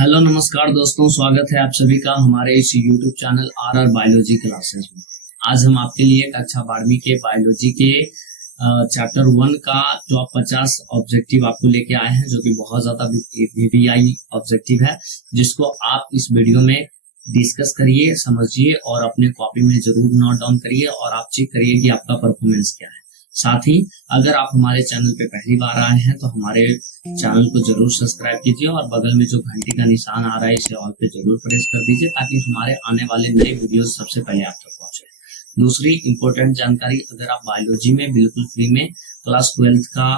Hello नमस्कार दोस्तों, स्वागत है आप सभी का हमारे इस YouTube channel are biology classes में। आज हम आपके लिए कक्षा 12वीं के बायोलॉजी के चैप्टर 1 का टॉप 50 ऑब्जेक्टिव आपको लेके आए हैं, जो कि बहुत ज्यादा वीवीआई ऑब्जेक्टिव है, जिसको आप इस वीडियो में डिस्कस करिए, समझिए और अपने कॉपी में जरूर नोट डाउन करिए और आप चेक करिए कि आपका परफॉर्मेंस क्या है। साथ ही अगर आप हमारे चैनल पे पहली बार आए हैं तो हमारे चैनल को जरूर सब्सक्राइब कीजिए और बगल में जो घंटी का निशान आ रहा है इसे ऑल पे जरूर प्रेस कर दीजिए, ताकि हमारे आने वाले नए वीडियोस सबसे पहले आप तक पहुंचे। दूसरी इंपॉर्टेंट जानकारी, अगर आप बायोलॉजी में बिल्कुल फ्री में क्लास 12th का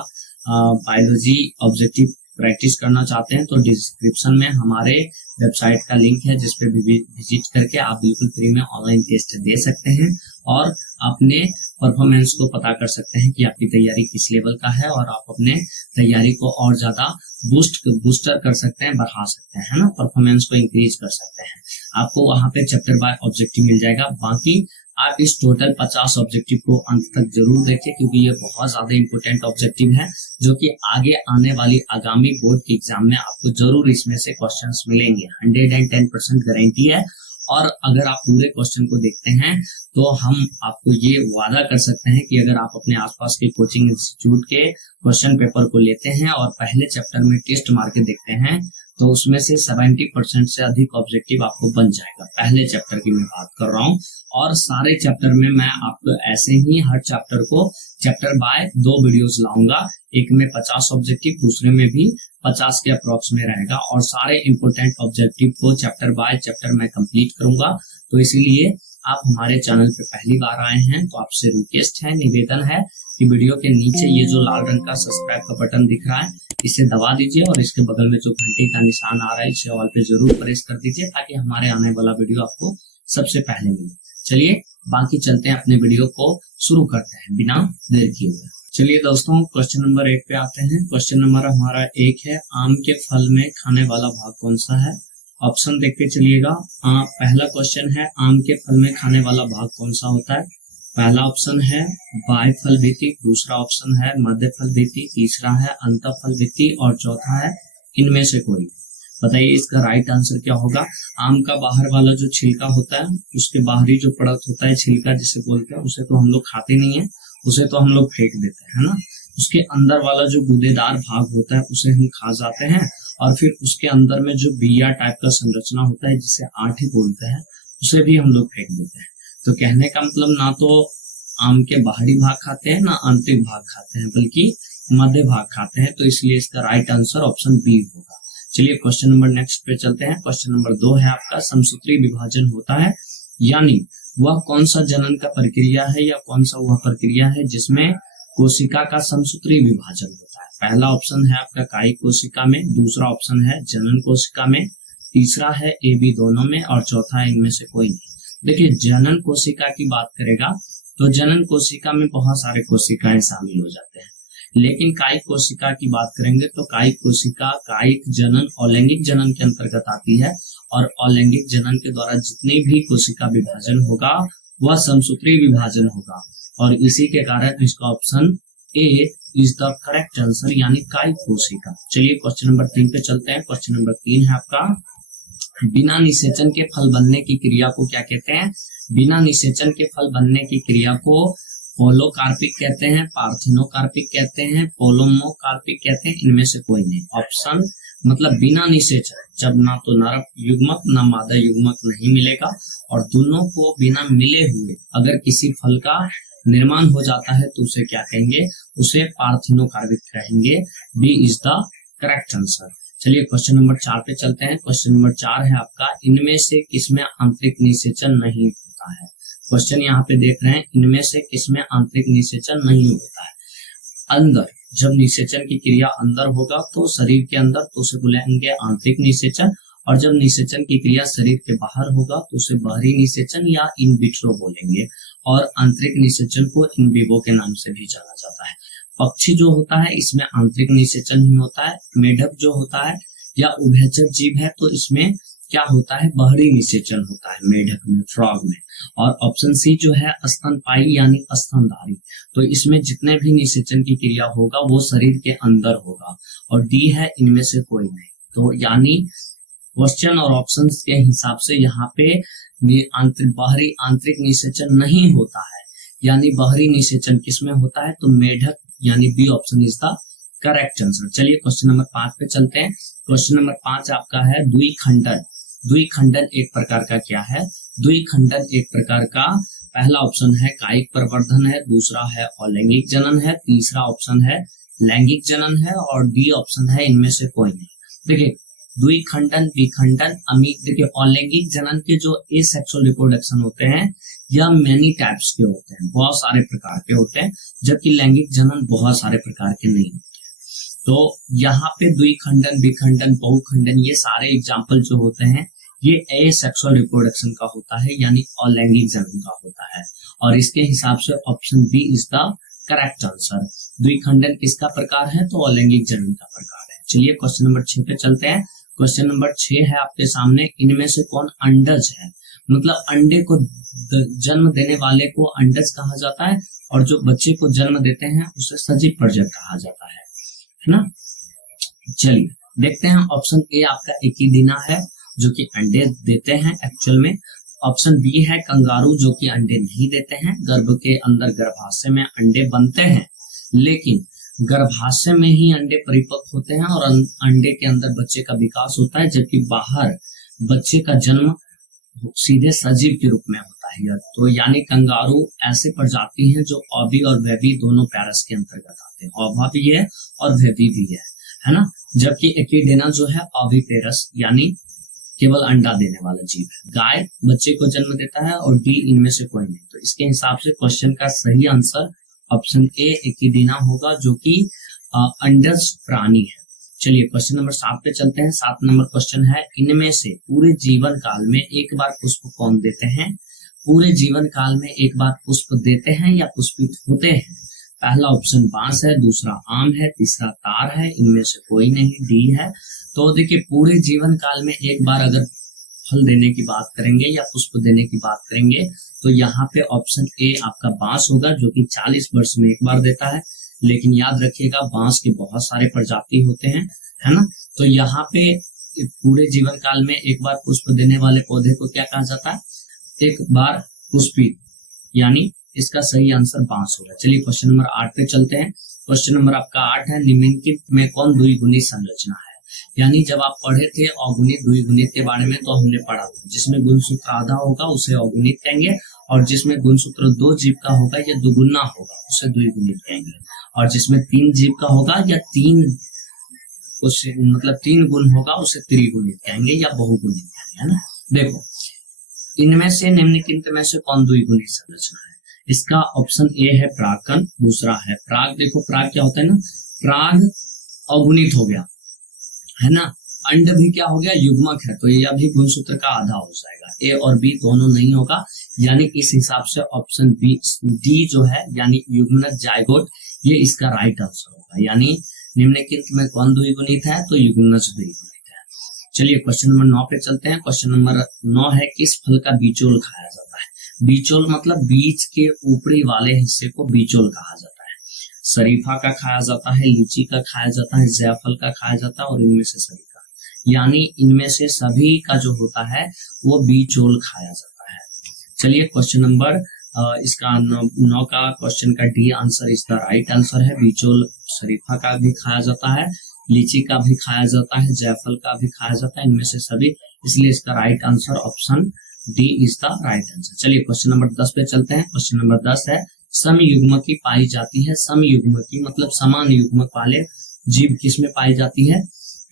बायोलॉजी ऑब्जेक्टिव प्रैक्टिस करना चाहते हैं तो डिस्क्रिप्शन में हमारे वेबसाइट का लिंक है, जिसपे विजिट करके आप बिल्कुल फ्री में ऑनलाइन टेस्ट दे सकते हैं और अपने परफॉर्मेंस को पता कर सकते हैं कि आपकी तैयारी किस लेवल का है, और आप अपने तैयारी को और ज्यादा बूस्टर कर सकते हैं, बढ़ा सकते हैं, है ना, परफॉर्मेंस को इंक्रीज कर सकते हैं। आपको वहां पे चैप्टर बाय ऑब्जेक्टिव मिल जाएगा। बाकी आप इस टोटल 50 ऑब्जेक्टिव को अंत तक जरूर देखें, क्योंकि ये बहुत ज्यादा इंपॉर्टेंट ऑब्जेक्टिव है, जो कि आगे आने वाली आगामी बोर्ड के एग्जाम में आपको जरूर इसमें से क्वेश्चंस मिलेंगे। 110% गारंटी है। और अगर आप पूरे क्वेश्चन को देखते हैं तो हम आपको ये वादा कर सकते हैं कि अगर आप अपने आसपास के कोचिंग इंस्टीट्यूट के क्वेश्चन पेपर को लेते हैं और पहले चैप्टर में टेस्ट मार के देखते हैं तो उसमें से 70% से अधिक ऑब्जेक्टिव आपको बन जाएगा। पहले चैप्टर की मैं बात कर रहा हूँ, और सारे चैप्टर में मैं आपको ऐसे ही हर चैप्टर को चैप्टर बाय 2 वीडियोस लाऊंगा। एक में 50 ऑब्जेक्टिव, दूसरे में भी 50 के अप्रोक्स में रहेगा, और सारे इंपोर्टेंट ऑब्जेक्टिव को चैप्टर बाय चैप्टर मैं कंप्लीट करूंगा। तो इसीलिए आप हमारे चैनल पे पहली बार आए हैं तो आपसे रिक्वेस्ट है, निवेदन है कि वीडियो के नीचे ये जो लाल रंग का सब्सक्राइब का बटन दिख रहा है इसे दबा दीजिए, और इसके बगल में जो घंटी का निशान आ रहा है इसे ऑल पे जरूर प्रेस कर दीजिए, ताकि हमारे आने वाला वीडियो आपको सबसे पहले मिले। चलिए बाकी चलते हैं, अपने वीडियो को शुरू करते हैं बिना देर किए हुए। चलिए दोस्तों, क्वेश्चन नंबर 1 पे आते हैं। क्वेश्चन नंबर हमारा 1 है, आम के फल में खाने वाला भाग कौन सा है? ऑप्शन देख के चलिएगा। पहला क्वेश्चन है, आम के फल में खाने वाला भाग कौन सा होता है? पहला ऑप्शन है बाह्य फल भित्ति, दूसरा ऑप्शन है मध्य फल भित्ति, तीसरा है अंत फल भित्ति और चौथा है इनमें से कोई। बताइए इसका राइट आंसर क्या होगा। आम का बाहर वाला जो छिलका होता है, उसके बाहरी जो परत होता है, छिलका जिसे बोलते हैं, उसे तो हम लोग खाते नहीं है, उसे तो हम लोग फेंक देते हैं, है ना। उसके अंदर वाला जो गूदेदार भाग होता है उसे हम खा जाते हैं, और फिर उसके अंदर में जो बिया टाइप का संरचना होता है जिसे आठी बोलते हैं, उसे भी हम लोग फेंक देते हैं। तो कहने का मतलब ना तो आम के बाहरी भाग खाते हैं ना आंतरिक भाग खाते हैं, बल्कि मध्य भाग खाते हैं। तो इसलिए इसका राइट आंसर ऑप्शन बी होगा। चलिए क्वेश्चन नंबर नेक्स्ट पे चलते हैं। क्वेश्चन नंबर 2 है आपका, समसूत्री विभाजन होता है, यानी वह कौन सा जनन का प्रक्रिया है या कौन सा वह प्रक्रिया है जिसमें कोशिका का समसूत्री विभाजन होता है? पहला ऑप्शन है आपका कायिक कोशिका में, दूसरा ऑप्शन है जनन कोशिका में, तीसरा है ए बी दोनों में, और चौथा है इनमें से कोई नहीं। देखिए जनन कोशिका की बात करेगा तो जनन कोशिका में बहुत सारे कोशिकाएं शामिल हो जाते हैं, लेकिन कायिक कोशिका की बात करेंगे तो कायिक कोशिका कायिक जनन अलैंगिक जनन के अंतर्गत आती है, और अलैंगिक जनन के द्वारा जितनी भी कोशिका विभाजन होगा वह समसूत्री विभाजन होगा, और इसी के कारण इसका option A is the correct answer, यानी कायिक कोशिका। चलिए क्वेश्चन नंबर 3 पे चलते हैं। क्वेश्चन नंबर 3 है आपका, बिना निषेचन के फल बनने की क्रिया को क्या कहते हैं? बिना निषेचन के फल बनने की क्रिया को पोलोकार्पिक कहते हैं, पार्थिनोकार्पिक कहते हैं, पोलोमोकार्पिक कहते हैं, इनमें से कोई नहीं। ऑप्शन मतलब बिना निषेचन, जब ना तो नर युग्मक ना मादा युग्मक नहीं मिलेगा, और दोनों को बिना मिले हुए अगर किसी फल का निर्माण हो जाता है तो उसे क्या कहेंगे? उसे पार्थिनोकार्पिक कहेंगे। B is the correct answer. चलिए क्वेश्चन नंबर 4 पे चलते हैं। क्वेश्चन नंबर 4 है आपका, इनमें से किसमें आंतरिक निषेचन नहीं होता है? क्वेश्चन यहाँ पे देख रहे हैं, इनमें से किसमें आंतरिक निषेचन नहीं होता है? अंदर, जब निषेचन की क्रिया अंदर होगा तो शरीर के अंदर तो उसे बुलाएंगे आंतरिक निषेचन, और जब निषेचन की क्रिया शरीर के बाहर होगा तो उसे बाहरी निषेचन या इन विट्रो बोलेंगे, और आंतरिक निषेचन को इन विवो के नाम से भी जाना जाता है। पक्षी जो होता है इसमें आंतरिक निषेचन ही होता है। मेढक जो होता है या उभयचर जीव है तो इसमें क्या होता है? बाहरी निषेचन होता है, मेढक में, फ्रॉग में। और ऑप्शन सी जो है स्तनपायी यानी स्तनधारी, तो इसमें जितने भी निषेचन की क्रिया होगा वो शरीर के अंदर होगा। और डी है इनमें से कोई नहीं, तो यानी क्वेश्चन और ऑप्शंस के हिसाब से यहाँ पे बाहरी आंतरिक निषेचन नहीं होता है, यानी बाहरी निषेचन किसमें होता है, तो मेढक, यानी B option is the correct answer. चलिए क्वेश्चन नंबर 5 पे चलते हैं। क्वेश्चन नंबर 5 आपका है द्विखंडन। द्विखंडन एक प्रकार का क्या है, द्विखंडन एक प्रकार का, पहला ऑप्शन है कायिक प्रवर्धन है, दूसरा है अलैंगिक जनन है, तीसरा ऑप्शन है लैंगिक जनन है और डी ऑप्शन है इनमें से कोई नहीं। देखिए द्विखंडन, विखंडन, देखिए अलैंगिक जनन के जो एसेक्सुअल रिप्रोडक्शन होते हैं यह मेनी टाइप्स के होते हैं, बहुत सारे प्रकार के होते हैं, जबकि लैंगिक जनन बहुत सारे प्रकार के नहीं होते। तो यहाँ पे द्विखंडन, विखंडन, बहुखंडन, ये सारे एग्जाम्पल जो होते हैं ये एसेक्सुअल रिप्रोडक्शन का होता है, यानी अलैंगिक जनन का होता है, और इसके हिसाब से option B is the correct answer. द्विखंडन किसका प्रकार है, तो अलैंगिक जनन का प्रकार है। चलिए क्वेश्चन नंबर 6 पे चलते हैं। क्वेश्चन नंबर 6 है आपके सामने, इनमें से कौन अंडज है, मतलब अंडे को जन्म देने वाले को अंडज कहा जाता है और जो बच्चे को जन्म देते हैं उसे सजीव प्रजनक कहा जाता है ना। चलिए देखते हैं, ऑप्शन ए आपका एकिडीना है जो कि अंडे देते हैं एक्चुअल में। ऑप्शन बी है कंगारू जो कि अंडे नहीं देते हैं, गर्भ के अंदर गर्भाशय में अंडे बनते हैं लेकिन गर्भाशय में ही अंडे परिपक्व होते हैं और अंडे के अंदर बच्चे का विकास होता है, जबकि बाहर बच्चे का जन्म सीधे सजीव के रूप में होता है। तो यानी कंगारू ऐसे प्रजाति हैं जो ओवी और वेवी दोनों पैरस के अंतर्गत आते हैं, ओवा भी है और वेवी भी है ना। जबकि एकिडेना जो है ओविपेरस यानी केवल अंडा देने वाला जीव है। गाय बच्चे को जन्म देता है और डी इनमें से कोई नहीं। तो इसके हिसाब से क्वेश्चन का सही आंसर ऑप्शन ए एकिडीना होगा जो कि अंडज प्राणी है। चलिए क्वेश्चन नंबर 7 पे चलते हैं। 7 नंबर क्वेश्चन है, इनमें से पूरे जीवन काल में एक बार पुष्प कौन देते हैं, पूरे जीवन काल में एक बार पुष्प देते हैं या पुष्पित होते हैं। पहला ऑप्शन बांस है, दूसरा आम है, तीसरा तार है, इनमें से कोई नहीं, डी है। तो देखिए पूरे जीवन काल में एक बार अगर फल देने की बात करेंगे या पुष्प देने की बात करेंगे तो यहाँ पे ऑप्शन ए आपका बांस होगा जो कि 40 वर्ष में एक बार देता है। लेकिन याद रखिएगा बांस के बहुत सारे प्रजाति होते हैं, है ना। तो यहाँ पे पूरे जीवन काल में एक बार पुष्प देने वाले पौधे को क्या कहा जाता है, एक बार पुष्पित, यानी इसका सही आंसर बांस होगा। चलिए क्वेश्चन नंबर 8 पे चलते हैं। क्वेश्चन नंबर आपका 8 है, निम्नलिखित में कौन द्विगुणित संरचना है। यानी जब आप पढ़े थे अगुणित द्विगुणित के बारे में तो हमने पढ़ा था, जिसमें गुणसूत्र आधा होगा उसे अगुणित कहेंगे और जिसमें गुणसूत्र 2 जीव का होगा या दुगुना होगा उसे द्विगुणित कहेंगे, और जिसमें 3 जीव का होगा या 3 गुण होगा उसे त्रिगुणित कहेंगे या बहुगुणित कहेंगे, है ना। देखो इनमें से निम्नलिखित में से कौन द्विगुणित संरचना है। इसका ऑप्शन ए है प्राकन, दूसरा है प्राग। देखो प्राग क्या होता है ना, प्राग अगुणित हो गया है ना, अंड भी क्या हो गया, युग्मक है, तो यह भी गुणसूत्र का आधा हो जाएगा। ए और बी दोनों नहीं होगा, यानी इस हिसाब से ऑप्शन बी डी जो है यानी युग्मनज जायगोट, ये इसका राइट आंसर होगा। यानी निम्नलिखित में कौन द्विगुणित है, तो युग्मनज द्विगुणित है। चलिए क्वेश्चन नंबर 9 पे चलते हैं। क्वेश्चन नंबर 9 है, किस फल का बीचोल खाया जाता है। बीचोल मतलब बीज के ऊपरी वाले हिस्से को बीचोल कहा जाता है। शरीफा का खाया जाता है, लीची का खाया जाता है, जायफल का खाया जाता है और इनमें से सभी का, यानी इनमें से सभी का जो होता है वो बीचोल खाया जाता है। चलिए क्वेश्चन नंबर इसका 9 का क्वेश्चन का डी आंसर इसका राइट आंसर है। बीचोल शरीफा का भी खाया जाता है, लीची का भी खाया जाता है, जायफल का भी खाया जाता है, इनमें से सभी, इसलिए इसका right answer option D is the right answer. चलिए क्वेश्चन नंबर 10 पे चलते हैं। क्वेश्चन नंबर 10 है, समयुग्मकी पाई जाती है। समयुग्मकी मतलब समान युग्मक वाले जीव किसमें पाई जाती है।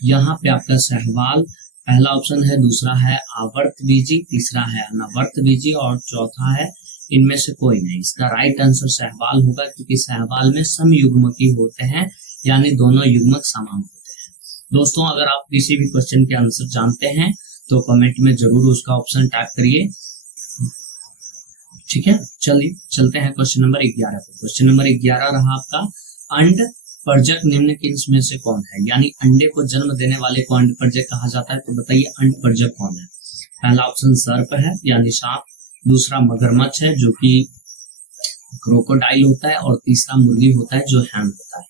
यहाँ पे आपका सहवाल पहला ऑप्शन है, दूसरा है आवर्तबीजी, तीसरा है अनावर्तबीजी और चौथा है इनमें से कोई नहीं। इसका राइट आंसर सहवाल होगा क्योंकि सहवाल में समयुग्मकी होते हैं, यानी दोनों युग्मक समान होते हैं। दोस्तों अगर आप किसी भी क्वेश्चन के आंसर जानते हैं तो कमेंट में जरूर उसका ऑप्शन टाइप करिए, ठीक है। चलिए चलते हैं क्वेश्चन नंबर 11 पे। क्वेश्चन नंबर 11 रहा आपका, अंड पर्जक निम्न में से कौन है। यानी अंडे को जन्म देने वाले को अंड पर्जक कहा जाता है, तो बताइए अंड पर्जक कौन है। पहला ऑप्शन सर्प है यानी सांप, दूसरा मगरमच्छ है जो कि क्रोकोडाइल होता है और तीसरा मुर्गी होता है जो हैम होता है।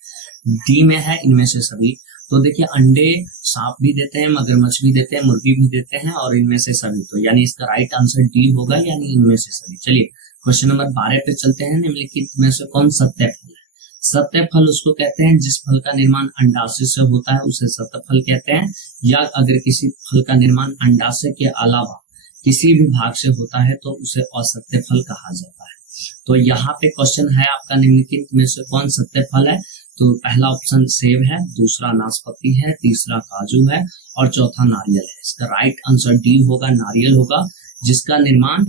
डी में है इनमें से सभी। तो देखिए अंडे सांप भी देते हैं, मगरमच्छ भी देते हैं, मुर्गी भी देते हैं, और इनमें से सभी। तो यानी इसका राइट आंसर डी होगा, यानी इनमें से सभी। चलिए क्वेश्चन नंबर 12 पे चलते हैं। निम्नलिखित में से कौन सत्य फल है? सत्य फल उसको कहते हैं जिस फल का निर्माण अंडाशय से होता है, उसे सत्य फल कहते हैं। या अगर किसी फल का निर्माण अंडाशय के अलावा किसी भी भाग से होता है तो उसे असत्य फल कहा जाता है। तो यहाँ पे क्वेश्चन है आपका, निम्नलिखित में से कौन सत्य फल है? तो पहला ऑप्शन सेब है, दूसरा नाशपाती है, तीसरा काजू है, और चौथा नारियल है। इसका राइट आंसर डी होगा, नारियल होगा, जिसका निर्माण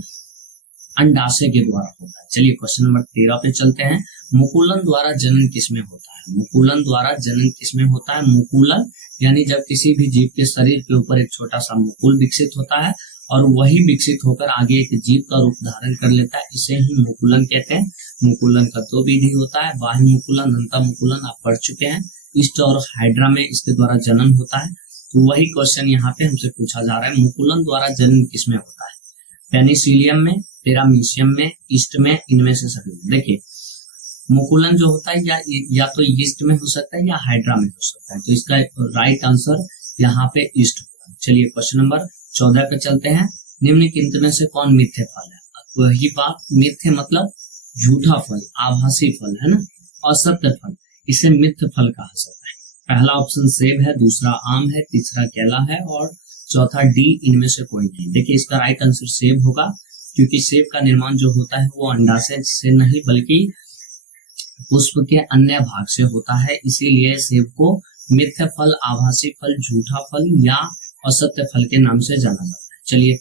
अंडाशय के द्वारा होता है। चलिए क्वेश्चन नंबर 13 पे चलते हैं। मुकुलन द्वारा जनन किसमें होता है? मुकुलन द्वारा जनन किसमें होता है? मुकुलन यानी जब किसी भी जीव के शरीर के ऊपर एक छोटा सा मुकुल विकसित होता है और वही विकसित होकर आगे एक जीव का रूप धारण कर लेता है, इसे ही मुकुलन कहते हैं। मुकुलन का दो विधि होता है, बाह्य मुकुलन, अंतः मुकुलन, आप पढ़ चुके हैं। ईस्ट और हाइड्रा में इसके द्वारा जनन होता है। तो वही क्वेश्चन यहाँ पे हमसे पूछा जा रहा है, मुकुलन द्वारा जनन किसमें होता है? पेनिसिलियम में, पैरामीशियम में, ईस्ट में, इनमें से सभी में। देखिए मुकुलन जो होता है या तो ईस्ट में हो सकता है या हाइड्रा में हो सकता है। तो इसका राइट आंसर यहाँ पे ईस्ट होगा। चलिए क्वेश्चन नंबर 14 पे चलते हैं। निम्नलिखित में से कौन मिथ्या फल है? वही बात, मिथ्य मतलब झूठा फल, आभासी फल है ना, असत्य फल, इसे मिथ्य फल कहा जाता है। पहला ऑप्शन सेब है, दूसरा आम है, तीसरा केला है, और चौथा डी, इनमें से कोई नहीं। देखिए इसका राइट आंसर सेब होगा, क्योंकि सेब का निर्माण जो होता है वो अंडाशय से नहीं बल्कि पुष्प के अन्य भाग से होता है, इसीलिए सेब को मिथ्या फल, आभासी फल, झूठा फल या असत्य फल के नाम से जाना जाता है। चलिए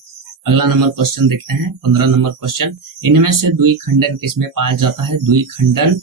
अगला नंबर क्वेश्चन देखते हैं, 15 नंबर क्वेश्चन। इनमें से द्विखंडन किसमें पाया जाता है? द्विखंडन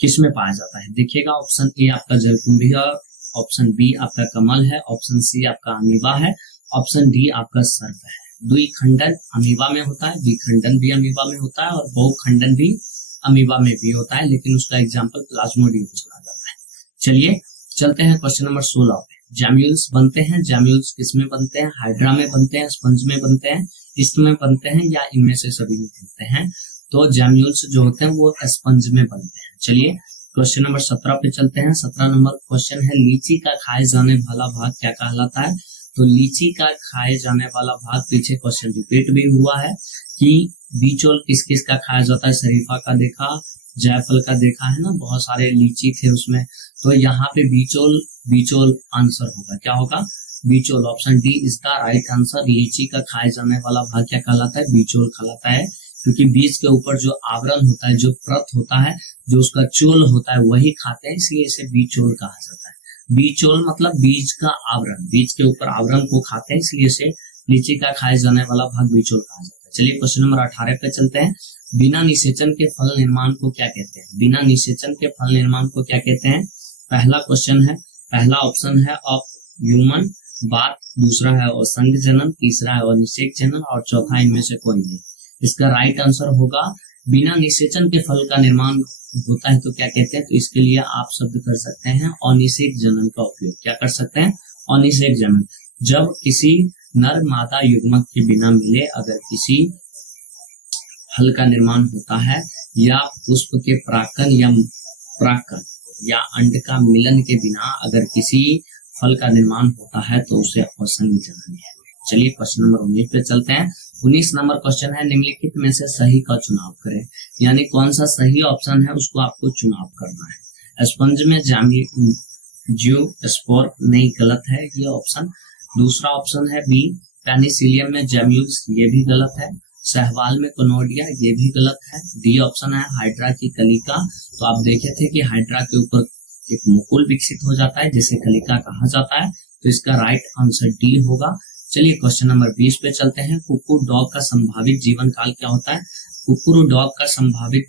किसमें पाया जाता है? देखिएगा ऑप्शन ए आपका जलकुंभी है, ऑप्शन बी आपका कमल है, ऑप्शन सी आपका अमीबा है, ऑप्शन डी आपका सर्प है। द्विखंडन अमीबा में होता है, द्विखंडन भी अमीबा में होता है, और बहुखंडन भी अमीबा में भी होता है, लेकिन उसका एग्जाम्पल प्लाज्मोडियम चला जाता है। चलिए चलते हैं क्वेश्चन नंबर 16 पे। जैम्यूल्स बनते हैं, जैम्यूल्स किसमें बनते हैं? हाइड्रा में बनते हैं, स्पंज में बनते हैं, ईस्ट में बनते हैं, या इनमें से सभी में बनते हैं? तो जैम्यूल्स जो होते हैं वो स्पंज में बनते हैं। चलिए क्वेश्चन नंबर 17 पे चलते हैं। 17 नंबर क्वेश्चन है, लीची का खाए जाने वाला भाग क्या कहलाता है? तो लीची का खाए जाने वाला भाग, पीछे क्वेश्चन रिपीट भी हुआ है कि बीचोल किस किस का खाया जाता है? शरीफा का देखा, जायफल का देखा है ना, बहुत सारे लीची थे उसमें। तो यहाँ पे बीचोल आंसर होगा। क्या होगा? बीचोल। Option D is the right answer. लीची का खाए जाने वाला भाग क्या कहलाता है? बीचोल कहलाता है, क्योंकि बीज के ऊपर जो आवरण होता है, जो परत होता है, जो उसका चोल होता है, वही खाते हैं, इसलिए इसे बीचोल कहा जाता है। बीचोल मतलब बीज का आवरण, बीज के ऊपर आवरण को खाते हैं, इसलिए इसे लीची का खाए जाने वाला भाग बीचोल कहा जाता है। चलिए क्वेश्चन नंबर 18 पे चलते हैं। बिना निषेचन के फल निर्माण को क्या कहते हैं? बिना निषेचन के फल निर्माण को क्या कहते हैं? पहला क्वेश्चन है, पहला ऑप्शन है ऑफ ह्यूमन बात, दूसरा है असंग जनन, तीसरा है अनिषेक जनन, और चौथा इनमें से कोई नहीं। इसका राइट आंसर होगा बिना निषेचन के फल का निर्माण होता है तो क्या कहते हैं? तो इसके लिए आप शब्द कर सकते हैं अनिषेक जनन का उपयोग। क्या कर सकते हैं? अनिषेक जनन। जब किसी नर मादा युग्मक के बिना मिले अगर किसी फल का निर्माण होता है, या पुष्प के परागकण या अंड का मिलन के बिना अगर किसी फल का निर्माण होता है तो उसे असंग जनन है। चलिए क्वेश्चन नंबर 19 पे चलते हैं। 19 नंबर क्वेश्चन है, निम्नलिखित में से सही का चुनाव करें। यानी कौन सा सही ऑप्शन है उसको आपको चुनाव करना है। स्पंज में जियोस्पोर नहीं, गलत है ये ऑप्शन। दूसरा ऑप्शन है बी, पेनिसिलियम में जैम्यूल्स, ये भी गलत है। सहवाल में कोनोडिया, ये भी गलत है। डी ऑप्शन है हाइड्रा की कलिका। तो आप देखे थे कि हाइड्रा के ऊपर एक मुकुल विकसित हो जाता है जिसे कलिका कहा जाता है, तो इसका राइट आंसर डी होगा। चलिए क्वेश्चन नंबर 20 पे चलते हैं। कुकुर डॉग का संभावित जीवन काल क्या होता है? कुकुर डॉग का संभावित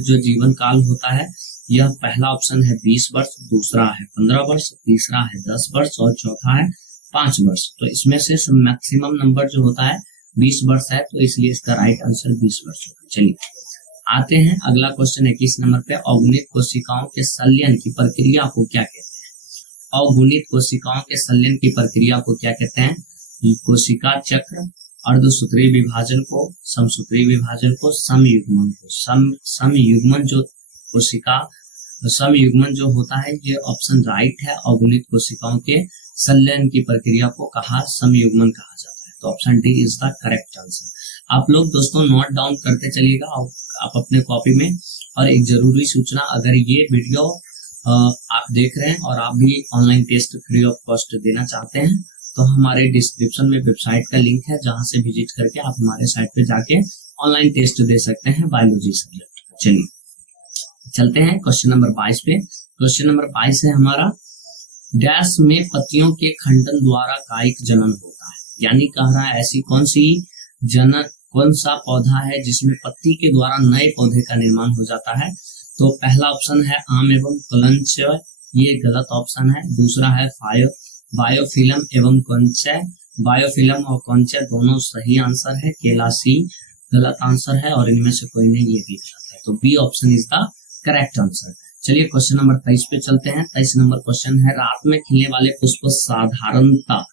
जो जीवन काल होता है, यह पहला ऑप्शन है 20 वर्ष, दूसरा है 15 वर्ष, तीसरा है 10 वर्ष, और चौथा है 5 वर्ष। तो इसमें से मैक्सिमम नंबर जो होता है 20 वर्ष है, तो इसलिए इसका राइट आंसर 20 वर्ष होगा। चलिए आते हैं अगला क्वेश्चन 21 नंबर पे। अगुणित कोशिकाओं के संलयन की प्रक्रिया को क्या कहते हैं? अगुणित कोशिकाओं के संलयन की प्रक्रिया को क्या कहते हैं? कोशिका चक्र, अर्धसूत्री विभाजन को, समसूत्री विभाजन को, समयुग्मन को। समयुग्मन जो कोशिका समयुग्मन जो होता है ये ऑप्शन राइट है। अगुणित कोशिकाओं के संलयन की प्रक्रिया को समयुग्मन कहा जाता है। तो option D is the correct answer. आप लोग दोस्तों नोट डाउन करते चलिएगा आप अपने कॉपी में। और एक जरूरी सूचना, अगर ये वीडियो आप देख रहे हैं और आप भी online test free of cost देना चाहते हैं तो हमारे डिस्क्रिप्शन में वेबसाइट का लिंक है, जहां से विजिट करके आप हमारे साइट पे जाके ऑनलाइन टेस्ट दे सकते हैं बायोलॉजी सब्जेक्ट। चलिए चलते हैं क्वेश्चन नंबर 22 पे। क्वेश्चन नंबर 22 है हमारा, डैश में पत्तियों के खंडन द्वारा कायिक जनन होता है। यानी कह रहा है ऐसी कौन सा पौधा है जिसमें पत्ती के द्वारा नए पौधे का निर्माण हो जाता है। तो पहला ऑप्शन है आम एवं कलंच, ये गलत ऑप्शन है। दूसरा है बायोफिलम एवं कंचय, बायोफिलम और कंचय दोनों सही आंसर है। केला सी गलत आंसर है और इनमें से कोई नहीं, ये भी गलत है। तो B option is the correct answer. चलिए क्वेश्चन नंबर 23 पे चलते हैं। 23 नंबर क्वेश्चन है, रात में खिलने वाले पुष्प साधारणतः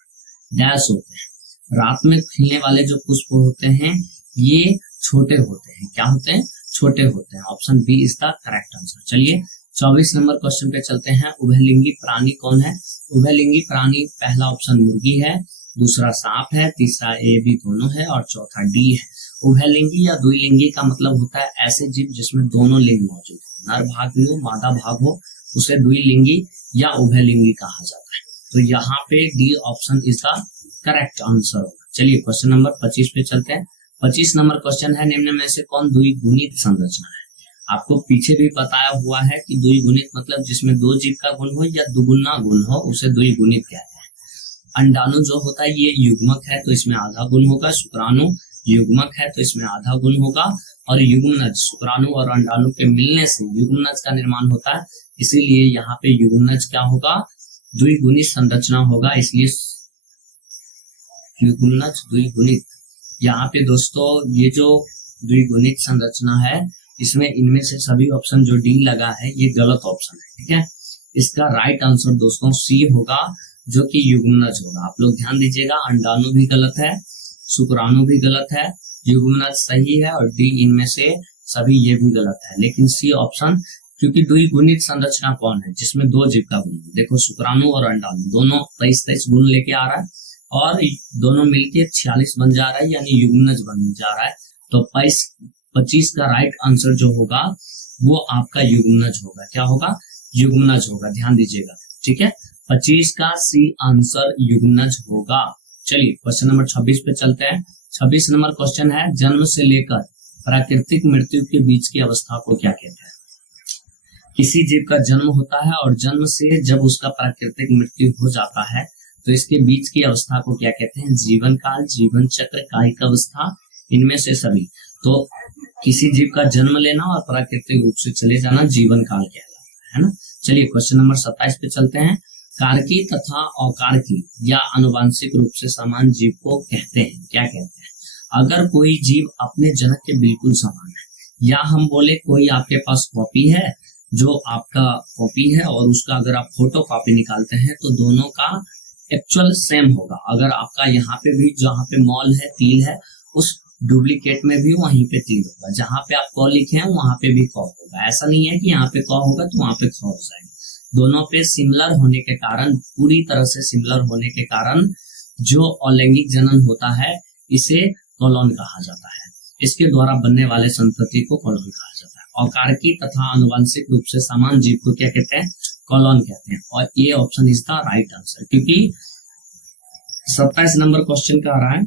डैश होते हैं। रात में खिलने वाले जो पुष्प होते हैं ये छोटे होते हैं। क्या होते हैं? छोटे होते हैं। Option B is the correct answer. चलिए 24 नंबर क्वेश्चन पे चलते हैं। उभयलिंगी प्राणी कौन है? उभयलिंगी प्राणी पहला ऑप्शन मुर्गी है, दूसरा सांप है, तीसरा ए बी दोनों है और चौथा डी है। उभयलिंगी या द्विलिंगी का मतलब होता है ऐसे जीव जिसमें दोनों लिंग मौजूद हो, नर भाग भी हो मादा भाग हो, उसे द्विलिंगी या उभयलिंगी कहा जाता है। तो यहाँ पे D option is the correct answer. चलिए क्वेश्चन नंबर 25 पे चलते हैं। 25 नंबर क्वेश्चन है, निम्न में से कौन द्विगुणित संरचना है? आपको पीछे भी बताया हुआ है कि द्विगुणित मतलब जिसमें दो जीव का गुण हो या दुगुना गुण हो उसे द्विगुणित कहते हैं। अंडाणु जो होता है ये युग्मक है तो इसमें आधा गुण होगा। शुक्राणु युग्मक है तो इसमें आधा गुण होगा। और युग्मनज, शुक्राणु और अंडाणु के मिलने से युग्मनज का निर्माण होता है, इसीलिए यहाँ पे युग्मनज क्या होगा? द्विगुणित संरचना होगा, इसलिए युग्मनज द्विगुणित। यहाँ पे दोस्तों ये जो द्विगुणित संरचना है इसमें इनमें से सभी ऑप्शन जो डी लगा है ये गलत ऑप्शन है। ठीक है, इसका राइट आंसर दोस्तों सी होगा जो कि युग्मनज होगा। आप लोग ध्यान दीजिएगा, अंडाणु भी गलत है, शुक्राणु भी गलत है, युग्मनज सही है और डी इनमें से सभी ये भी गलत है। लेकिन सी ऑप्शन, क्योंकि द्विगुणित संरचना कौन है? जिसमें दो जीव का गुण। देखो शुक्राणु और अंडाणु दोनों 23 गुण लेके आ रहा है और दोनों मिलके 46 बन जा रहा है, यानी युग्मनज बन जा रहा है। तो 25 का राइट आंसर जो होगा वो आपका युग्मनज होगा। क्या होगा? युग्मनज होगा, ध्यान दीजिएगा। ठीक है, 25 का सी आंसर युग्मनज होगा। चलिए क्वेश्चन नंबर 26 पे चलते हैं। 26 नंबर क्वेश्चन है, जन्म से लेकर प्राकृतिक मृत्यु के बीच की अवस्था को क्या कहते हैं? किसी जीव का जन्म होता है और जन्म से जब उसका प्राकृतिक मृत्यु हो जाता है तो इसके बीच की अवस्था को क्या कहते हैं? जीवन काल, जीवन चक्र, कायिक अवस्था, इनमें से सभी। तो किसी जीव का जन्म लेना और प्राकृतिक रूप से चले जाना जीवन काल कहलाता है ना। चलिए क्वेश्चन नंबर 27 पे चलते हैं। कारकी तथा अकारकी या आनुवांशिक रूप से समान जीव को कहते हैं, क्या कहते हैं? अगर कोई जीव अपने जनक के बिल्कुल समान है, या हम बोले कोई आपके पास कॉपी है जो आपका कॉपी है और उसका अगर आप फोटो कॉपी निकालते हैं तो दोनों का एक्चुअल सेम होगा। अगर आपका यहाँ पे भी जहाँ पे मॉल है, तिल है, उस डुप्लीकेट में भी वहीं पे तिल होगा। जहाँ पे आप क लिखे हैं वहां पे भी क होगा। ऐसा नहीं है कि यहाँ पे क होगा तो वहां पे ख हो जाएगा। दोनों पे सिमिलर होने के कारण, पूरी तरह से सिमिलर होने के कारण जो अलैंगिक जनन होता है इसे कॉलोन कहा जाता है। इसके द्वारा बनने वाले संतति को कॉलोन कहा जाता है। अकारकी तथा आनुवंशिक रूप से समान जीव को क्या कहते हैं? कॉलोन कहते हैं। और ये option is the right answer, क्योंकि 27 नंबर क्वेश्चन का आ रहा है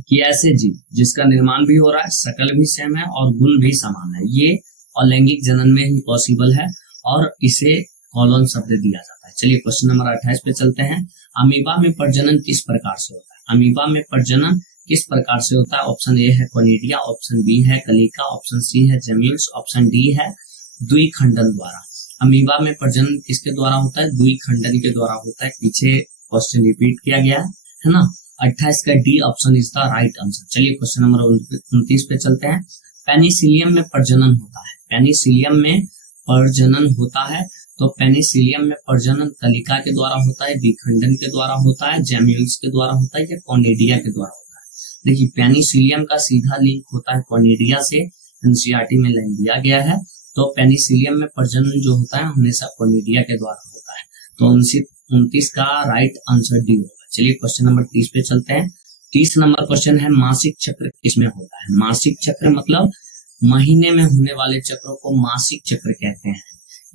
कि ऐसे जीव जिसका निर्माण भी हो रहा है, शकल भी सेम है और गुण भी समान है, ये अलैंगिक जनन में ही पॉसिबल है और इसे कॉलोन शब्द दिया जाता है। चलिए क्वेश्चन नंबर 28 पे चलते हैं। अमीबा में प्रजनन किस प्रकार से होता है? अमीबा में प्रजनन किस प्रकार से होता है? ऑप्शन ए है कोनिडिया, ऑप्शन बी है कलिका, ऑप्शन सी है जेम्यूल्स, ऑप्शन डी है द्विखंडन द्वारा। अमीबा में प्रजनन किसके द्वारा होता है? द्विखंडन के द्वारा होता है। पीछे क्वेश्चन रिपीट किया गया है ना। 28 का D option is the right answer. चलिए क्वेश्चन नंबर 29 पे चलते हैं। पेनिसिलियम में प्रजनन होता है। पेनिसिलियम में प्रजनन होता है तो पेनिसिलियम में प्रजनन कलिका के द्वारा होता है, द्विखंडन के द्वारा होता है, जेम्यूल्स के द्वारा होता है या कोनिडिया के द्वारा होता है? देखिए पेनिसिलियम का सीधा लिंक होता है कोनिडिया से, एनसीईआरटी में लाइन दिया गया है। तो पेनिसिलियम में प्रजनन जो होता है हमेशा कोनिडिया के द्वारा होता है। तो 29 का राइट आंसर डी होगा। चलिए क्वेश्चन नंबर 30 पे चलते हैं। 30 नंबर क्वेश्चन है मासिक चक्र किसमें होता है? मासिक चक्र मतलब महीने में होने वाले चक्रों को मासिक चक्र कहते हैं,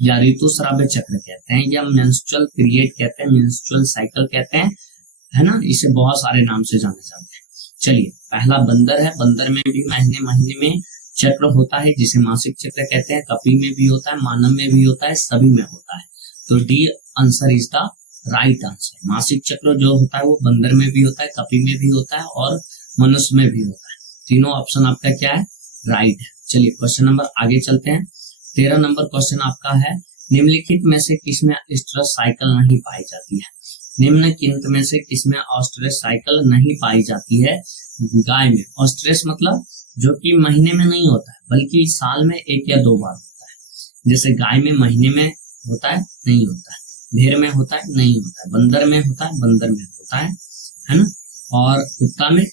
या ऋतुस्राव चक्र कहते हैं, या मेंस्ट्रुअल पीरियड कहते हैं, मेंस्ट्रुअल साइकिल कहते हैं, है ना। इसे बहुत सारे नाम से जाने जाते हैं। चलिए पहला बंदर है। बंदर में भी महीने महीने में चक्र होता है जिसे मासिक चक्र कहते हैं। कपी में भी होता है, मानव में भी होता है, सभी में होता है। तो D answer is the right answer. मासिक चक्र जो होता है वो बंदर में भी होता है, कपी में भी होता है और मनुष्य में भी होता है। तीनों ऑप्शन आपका क्या है? राइट है। चलिए क्वेश्चन नंबर आगे चलते हैं। 13 नंबर क्वेश्चन आपका है, निम्नलिखित में से किसमें स्ट्रेस साइकिल नहीं पाई जाती है? निम्नलिखित में से किसमें ऑस्ट्रेस साइकिल नहीं पाई जाती है? गाय में। ऑस्ट्रेस मतलब जो कि महीने में नहीं होता है बल्कि साल में 1 या 2 बार होता है। जैसे गाय में महीने में होता है, नहीं होता है। भेड़ में होता है, नहीं होता है। बंदर में होता है, बंदर में होता है ना। और कुत्ता में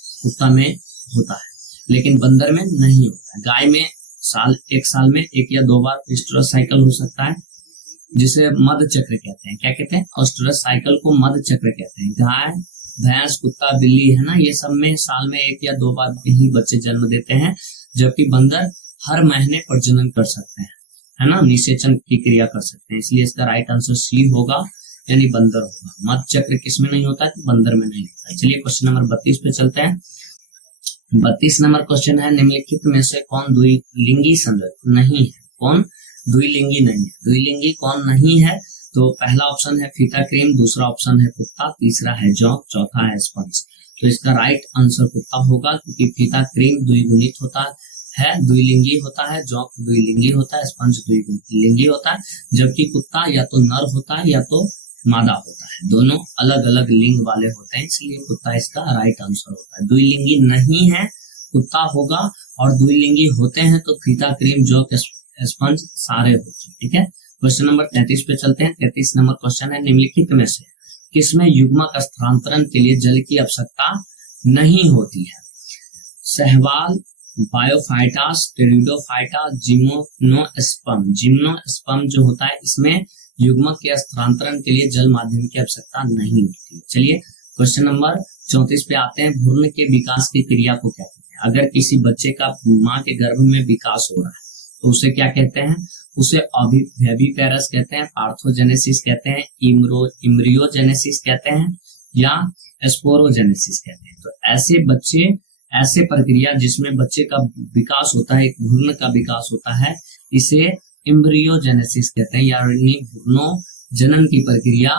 होता है, लेकिन बंदर में नहीं होता है। गाय में एक साल में 1 या 2 बार स्ट्रेस साइकिल हो सकता है, जिसे मध्य चक्र कहते हैं। क्या कहते हैं? ऑस्ट्रेस साइकिल को मध्य चक्र कहते हैं। गाय, भैंस, कुत्ता, बिल्ली, है ना, ये सब में साल में 1 या 2 बार ही बच्चे जन्म देते हैं, जबकि बंदर हर महीने प्रजनन कर सकते हैं, है ना, निषेचन की क्रिया कर सकते हैं। इसलिए इसका राइट आंसर सी होगा, यानी बंदर होगा। मध्य चक्र किसमें नहीं होता है? तो बंदर में नहीं होता है। चलिए क्वेश्चन नंबर 32 पे चलते हैं। 32 नंबर क्वेश्चन है, निम्नलिखित में से कौन द्विलिंगी संरचना नहीं है? कौन द्विलिंगी नहीं है? द्विलिंगी कौन नहीं है? तो पहला ऑप्शन है फीता क्रीम, दूसरा ऑप्शन है कुत्ता, तीसरा है जौक, चौथा है स्पंज। तो इसका राइट आंसर कुत्ता होगा, क्योंकि फीता क्रीम द्विगुणित होता है, द्विलिंगी होता है, जौक द्विलिंगी होता है, स्पंज द्विलिंगी होता है, जबकि कुत्ता या तो नर होता है या तो मादा होता है। दोनों अलग अलग लिंग वाले होते हैं, इसलिए कुत्ता इसका राइट आंसर होता है। द्विलिंगी नहीं है कुत्ता होगा, और द्विलिंगी होते हैं तो फीता क्रीम, जौक, स्पंज सारे होते हैं। ठीक है, क्वेश्चन नंबर 33 पे चलते हैं। 33 नंबर क्वेश्चन है, निम्नलिखित में से किसमें युग्मक स्थानांतरण के लिए जल की आवश्यकता नहीं होती है? Sahiwal, बायोफाइटास, pteridophyta, gymnosperm. जिम्नोस्पर्म जो होता है इसमें युग्मक के स्थानांतरण के लिए जल माध्यम की आवश्यकता नहीं होती है। चलिए क्वेश्चन नंबर 34 पे आते हैं। भ्रूण के विकास की क्रिया को क्या कहते हैं? अगर किसी बच्चे का माँ के गर्भ में विकास हो रहा है तो उसे क्या कहते हैं? उसे अभिपेरस कहते हैं, पार्थोजेनेसिस कहते हैं, इम्ब्रियोजेनेसिस कहते हैं, या स्पोरोजेनेसिस कहते हैं। तो ऐसे प्रक्रिया जिसमें बच्चे का विकास होता है, एक भ्रूण का विकास होता है, इसे इम्ब्रियोजेनेसिस कहते हैं, यानी भ्रूणों जनन की प्रक्रिया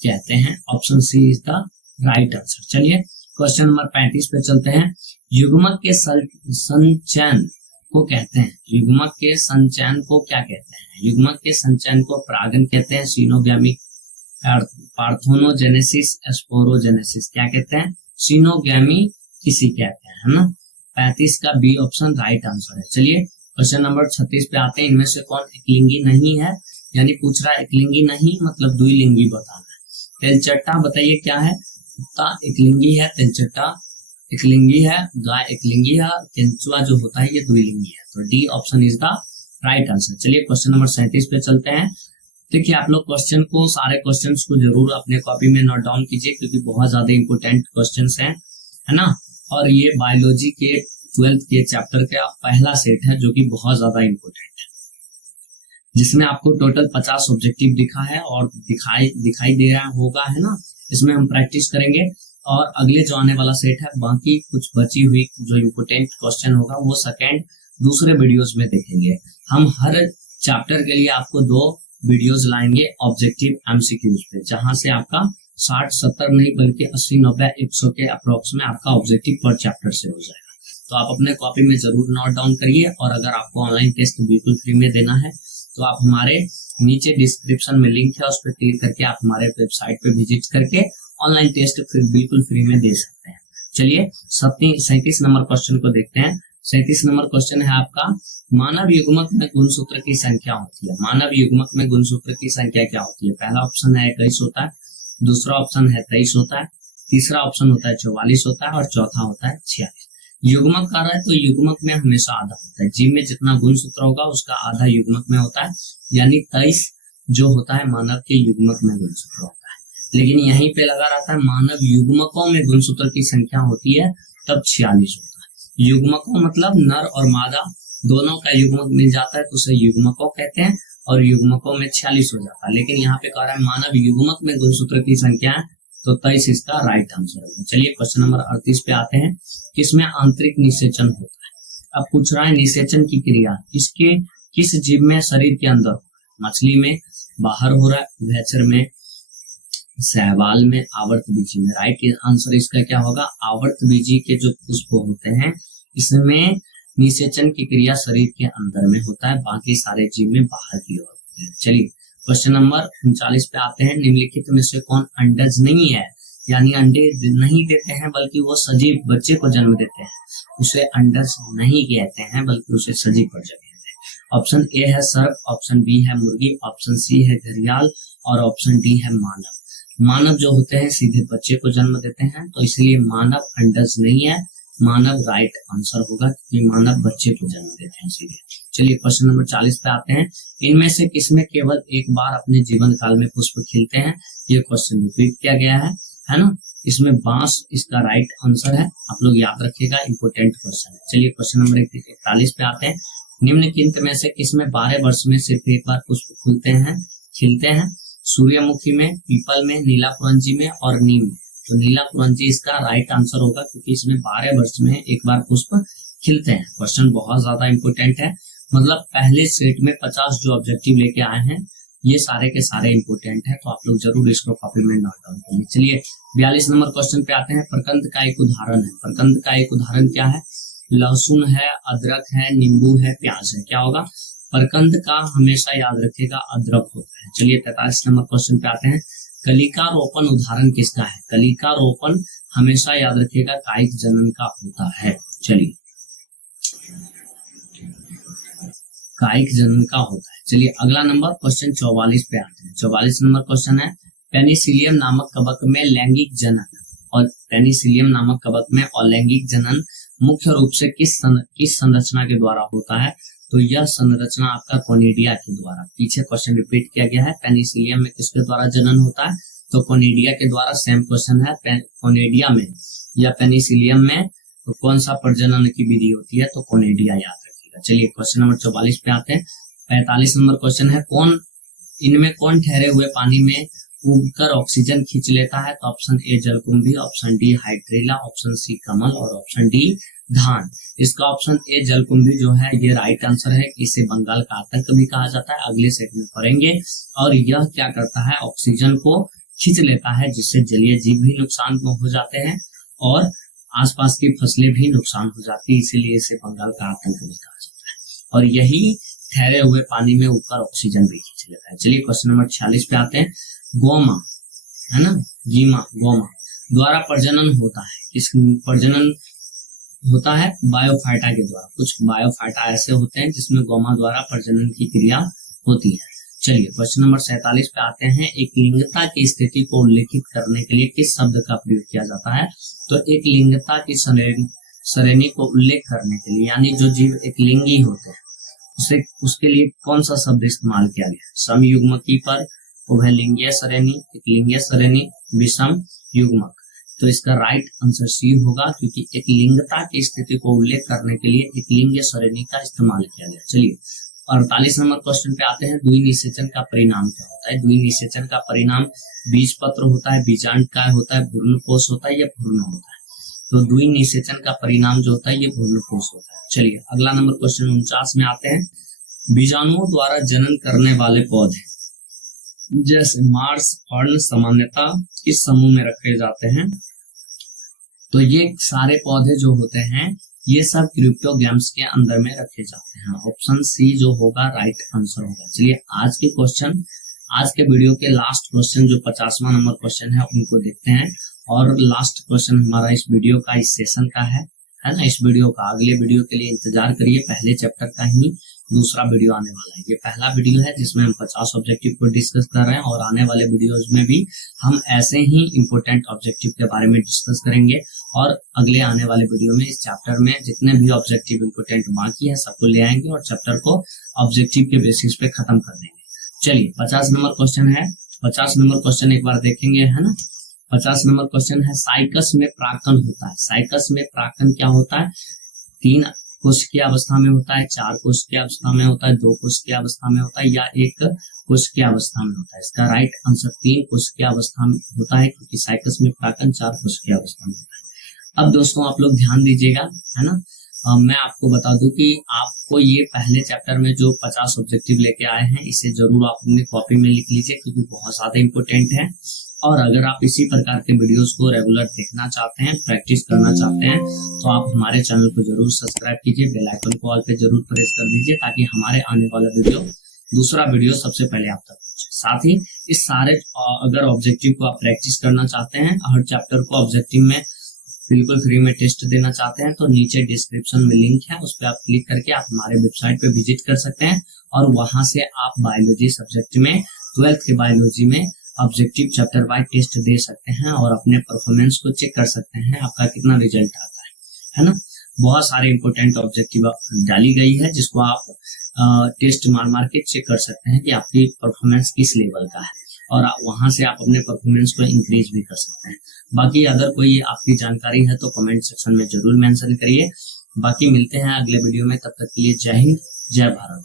कहते हैं। Option C is the right answer. चलिए क्वेश्चन नंबर 35 पे चलते हैं। युग्मक के संचयन को कहते हैं, युग्मक के संचयन को क्या कहते हैं? युग्मक के संचयन को परागण कहते हैं, सिनोगैमी, पार्थेनोजेनेसिस, स्पोरोजेनेसिस। क्या कहते हैं? सिनोगैमी किसी कहते हैं, है ना। 35 का बी ऑप्शन राइट आंसर है। चलिए क्वेश्चन नंबर 36 पे आते हैं। इनमें से कौन एकलिंगी नहीं है? यानी पूछ रहा है एकलिंगी नहीं मतलब द्विलिंगी बताना है। तेलचट्टा बताइए क्या है? कुत्ता एकलिंगी है, तेलचट्टा एकलिंगी है, गाय एकलिंगी है, केंचुआ जो होता है ये द्विलिंगी है। तो D option is the right answer. चलिए क्वेश्चन नंबर 37 पे चलते हैं। देखिए आप लोग सारे क्वेश्चंस को जरूर अपने कॉपी में नोट डाउन कीजिए, क्योंकि बहुत ज्यादा इंपोर्टेंट क्वेश्चंस हैं, है ना। और ये बायोलॉजी के 12th के चैप्टर का पहला सेट है जो कि बहुत ज्यादा इंपोर्टेंट है, जिसमें आपको टोटल 50 ऑब्जेक्टिव दिखा है और दिखाई दे रहा होगा, है ना। इसमें हम प्रैक्टिस करेंगे, और अगले जो आने वाला सेट है बाकी कुछ बची हुई जो इम्पोर्टेंट क्वेश्चन होगा वो दूसरे वीडियोस में देखेंगे। हम हर चैप्टर के लिए आपको 2 वीडियोस लाएंगे ऑब्जेक्टिव एमसीक्यूज पे, जहां से आपका 60-70 नहीं बल्कि 80-90-100 के अप्रोक्स में आपका ऑब्जेक्टिव पर चैप्टर से हो जाएगा। तो आप अपने कॉपी में जरूर नोट डाउन करिए। और अगर आपको ऑनलाइन टेस्ट बिल्कुल फ्री में देना है तो आप हमारे नीचे डिस्क्रिप्शन में लिंक है, उस पर क्लिक करके आप हमारे वेबसाइट पे विजिट करके ऑनलाइन टेस्ट फिर बिल्कुल फ्री में दे सकते हैं। चलिए 37 नंबर क्वेश्चन को देखते हैं। 37 नंबर क्वेश्चन है आपका, मानव युग्मक में गुणसूत्र की संख्या होती है। मानव युग्मक में गुणसूत्र की संख्या क्या होती है? पहला ऑप्शन है 21 होता है, दूसरा ऑप्शन है 23 होता है, तीसरा ऑप्शन होता है 44 होता है, और चौथा होता है 46। युग्मक कर रहा है तो युग्मक में हमेशा आधा होता है। जीव में जितना गुणसूत्र होगा उसका आधा युग्मक में होता है, यानी 23 जो होता है मानव के युग्मक में गुणसूत्र होता है। लेकिन यहीं पे लगा रहता है मानव युग्मकों में गुणसूत्र की संख्या होती है तब 46 होता है। युग्मकों मतलब नर और मादा दोनों का युग्मक मिल जाता है तो उसे युग्मकों कहते हैं, और युग्मकों में 46 हो जाता है। लेकिन यहाँ पे कह रहा है मानव युग्मक में गुणसूत्र की संख्या है तो 23 इसका राइट आंसर होगा। चलिए क्वेश्चन नंबर 38 पे आते हैं, किसमें आंतरिक निषेचन होता है। अब पूछ रहा है निषेचन की क्रिया किस जीव में शरीर के अंदर, मछली में बाहर हो रहा है, उभयचर में, शैवाल में, आवर्तबीजी में। राइट आंसर इसका क्या होगा, आवर्तबीजी के जो पुष्प होते हैं इसमें निषेचन की क्रिया शरीर के अंदर में होता है, बाकी सारे जीव में बाहर की ओर होते हैं। चलिए क्वेश्चन नंबर 39 पे आते हैं, निम्नलिखित में से कौन अंडज नहीं है, यानी अंडे नहीं देते हैं बल्कि वो सजीव बच्चे को जन्म देते हैं, उसे अंडज नहीं कहते हैं बल्कि उसे सजीव प्रजनन कहते हैं। ऑप्शन ए है सर्प, ऑप्शन बी है मुर्गी, ऑप्शन सी है घड़ियाल और ऑप्शन डी है मानव। मानव जो होते हैं सीधे बच्चे को जन्म देते हैं तो इसलिए मानव अंडज नहीं है, मानव राइट आंसर होगा क्योंकि मानव बच्चे को जन्म देते हैं सीधे। चलिए क्वेश्चन नंबर 40 पे आते हैं, इनमें से किसमें केवल एक बार अपने जीवन काल में पुष्प खिलते हैं। ये क्वेश्चन रिपीट किया गया है ना। इसमें बांस इसका राइट आंसर है, आप लोग याद रखिएगा, इंपोर्टेंट क्वेश्चन है। चलिए क्वेश्चन नंबर 41 पे आते हैं, निम्नलिखित में से किसमें 12 वर्ष में सिर्फ एक बार पुष्प खिलते हैं। सूर्यमुखी में, पीपल में, नीला कुरंजी में और नीम में। तो नीला कुरंजी इसका राइट आंसर होगा क्योंकि इसमें 12 वर्ष में एक बार पुष्प खिलते हैं। क्वेश्चन बहुत ज्यादा इंपोर्टेंट है, मतलब पहले सेट में 50 जो ऑब्जेक्टिव लेके आए हैं ये सारे के सारे इंपोर्टेंट है, तो आप लोग जरूर इसको कॉपी में नोट डाउन करिए। चलिए 42 नंबर क्वेश्चन पे आते हैं, प्रकंद का एक उदाहरण है। प्रकंद का एक उदाहरण क्या है, लहसुन है, अदरक है, नींबू है, प्याज है। क्या होगा, प्रकंद का हमेशा याद रखिएगा अदरक होता है। चलिए 43 नंबर क्वेश्चन पे आते हैं, कलिका रोपण उदाहरण किसका है। कलिका रोपण हमेशा याद रखिएगा कायिक जनन का होता है। चलिए कायिक जनन का होता है। चलिए अगला नंबर क्वेश्चन 44 पे आते हैं। 44 नंबर क्वेश्चन है, पेनिसिलियम नामक कवक में लैंगिक जनन और पेनिसिलियम नामक कवक में अलैंगिक जनन मुख्य रूप से किस संरचना के द्वारा होता है। तो यह संरचना आपका कोनिडिया के द्वारा, पीछे क्वेश्चन रिपीट किया गया है, पेनिसिलियम में किसके द्वारा जनन होता है तो कोनिडिया के द्वारा। सेम क्वेश्चन है, कोनिडिया में या पेनिसिलियम में तो कौन सा प्रजनन की विधि होती है तो कोनिडिया याद रखिएगा। चलिए क्वेश्चन नंबर 44 पे आते हैं। 45 नंबर क्वेश्चन है, इनमें कौन ठहरे हुए पानी में उबकर ऑक्सीजन खींच लेता है। तो ऑप्शन ए जलकुंभी, option D hydrilla, option C कमल और ऑप्शन डी धान। इसका ऑप्शन ए जलकुंभी जो है ये राइट आंसर है। इसे बंगाल का आतंक भी कहा जाता है, अगले सेट में पढ़ेंगे। और यह क्या करता है, ऑक्सीजन को खींच लेता है जिससे जलीय जीव भी नुकसान हो जाते हैं और आसपास की फसलें भी नुकसान हो जाती है, इसीलिए इसे बंगाल का आतंक भी कहा जाता है। और यही ठहरे हुए पानी में ऊपर ऑक्सीजन भी खींच लेता है। चलिए क्वेश्चन नंबर 46 पे आते हैं, गोमा है ना, गोमा द्वारा प्रजनन होता है। इस प्रजनन होता है बायोफाइटा के द्वारा। कुछ बायोफाइटा ऐसे होते हैं जिसमें गोमा द्वारा प्रजनन की क्रिया होती है। चलिए क्वेश्चन नंबर 47 पे आते हैं, एक लिंगता की स्थिति को उल्लेखित करने के लिए किस शब्द का प्रयोग किया जाता है। तो एक लिंगता की श्रेणी को उल्लेख करने के लिए, यानी जो जीव एक लिंगी होते हैं उसके लिए कौन सा शब्द इस्तेमाल किया गया। समयुग्मकी पर, उभयलिंगीय श्रेणी, एक लिंगीय श्रेणी, विषम युग्मक। तो इसका राइट आंसर सी होगा क्योंकि एक लिंगता की स्थिति को उल्लेख करने के लिए एक लिंगीय श्रेणी का इस्तेमाल किया गया। चलिए 48 नंबर क्वेश्चन पे आते हैं, द्वि निषेचन का परिणाम क्या होता है। द्वि निषेचन का परिणाम बीज पत्र होता है, बीजांडकाय होता है, भ्रूणकोश होता है या भ्रूण होता है। तो द्वि निषेचन का परिणाम जो होता है ये भ्रूणकोश होता है। चलिए अगला नंबर क्वेश्चन 49 में आते हैं, बीजाणुओं द्वारा जनन करने वाले पौधे जैसे मार्स, फर्न सामान्यतः किस समूह में रखे जाते हैं। तो ये सारे पौधे जो होते हैं ये सब क्रिप्टोगैम्स के अंदर में रखे जाते हैं। ऑप्शन सी जो होगा राइट आंसर होगा। चलिए आज के वीडियो के लास्ट क्वेश्चन जो 50वां नंबर क्वेश्चन है उनको देखते हैं। और लास्ट क्वेश्चन हमारा इस वीडियो का, इस सेशन का है ना। इस वीडियो का अगले वीडियो के लिए इंतजार करिए, पहले चैप्टर का ही दूसरा वीडियो आने वाला है। ये पहला वीडियो है जिसमें हम 50 ऑब्जेक्टिव को डिस्कस कर रहे हैं और आने वाले वीडियोज में भी हम ऐसे ही इंपॉर्टेंट ऑब्जेक्टिव के बारे में डिस्कस करेंगे और अगले आने वाले वीडियो में इस चैप्टर में जितने भी ऑब्जेक्टिव इंपॉर्टेंट बाकी है सबको ले आएंगे और चैप्टर को ऑब्जेक्टिव के बेसिस पे खत्म कर देंगे। चलिए 50 नंबर क्वेश्चन है। 50 नंबर क्वेश्चन एक बार देखेंगे, है ना। 50 नंबर क्वेश्चन है, साइकस में प्राकन होता है। साइकस में प्राकन क्या होता है? 3 कोश की अवस्था में होता है, 4 कोश की अवस्था में होता है, 2 कोश की अवस्था में होता है या 1 कोश की अवस्था में होता है। इसका राइट आंसर 3 कोश की अवस्था में होता है, क्योंकि साइकस में प्राकन 4 कोश की अवस्था में होता है। अब दोस्तों आप लोग ध्यान दीजिएगा, है ना। मैं आपको बता दूं कि आपको ये पहले चैप्टर में जो 50 ऑब्जेक्टिव लेके आए हैं इसे जरूर आप अपनी कॉपी में लिख लीजिए, क्योंकि बहुत ज्यादा इंपॉर्टेंट है। और अगर आप इसी प्रकार के वीडियोस को रेगुलर देखना चाहते हैं, प्रैक्टिस करना चाहते हैं, तो आप हमारे चैनल को जरूर सब्सक्राइब कीजिए, बेल आइकन को ऑल पे जरूर प्रेस कर दीजिए, ताकि हमारे आने वाला वीडियो, दूसरा वीडियो सबसे पहले आप तक पहुंचे। साथ ही इस सारे अगर ऑब्जेक्टिव को आप प्रैक्टिस करना चाहते हैं, हर चैप्टर को ऑब्जेक्टिव में बिल्कुल फ्री में टेस्ट देना चाहते हैं, तो नीचे डिस्क्रिप्शन में लिंक है, उस पर आप क्लिक करके आप हमारे वेबसाइट पे विजिट कर सकते हैं और वहां से आप बायोलॉजी सब्जेक्ट में 12th के बायोलॉजी में ऑब्जेक्टिव चैप्टर वाइज टेस्ट दे सकते हैं और अपने परफॉर्मेंस को चेक कर सकते हैं, आपका कितना रिजल्ट आता है ना। बहुत सारे इंपॉर्टेंट ऑब्जेक्टिव डाली गई है जिसको आप टेस्ट मार के चेक कर सकते हैं कि आपकी परफॉर्मेंस किस लेवल का है, और वहां से आप अपने परफॉर्मेंस को इंक्रीज भी कर सकते हैं। बाकी अगर कोई आपकी जानकारी है तो कमेंट सेक्शन में जरूर मेंशन करिए। बाकी मिलते हैं अगले वीडियो में, तब तक के लिए जय हिंद, जय भारत।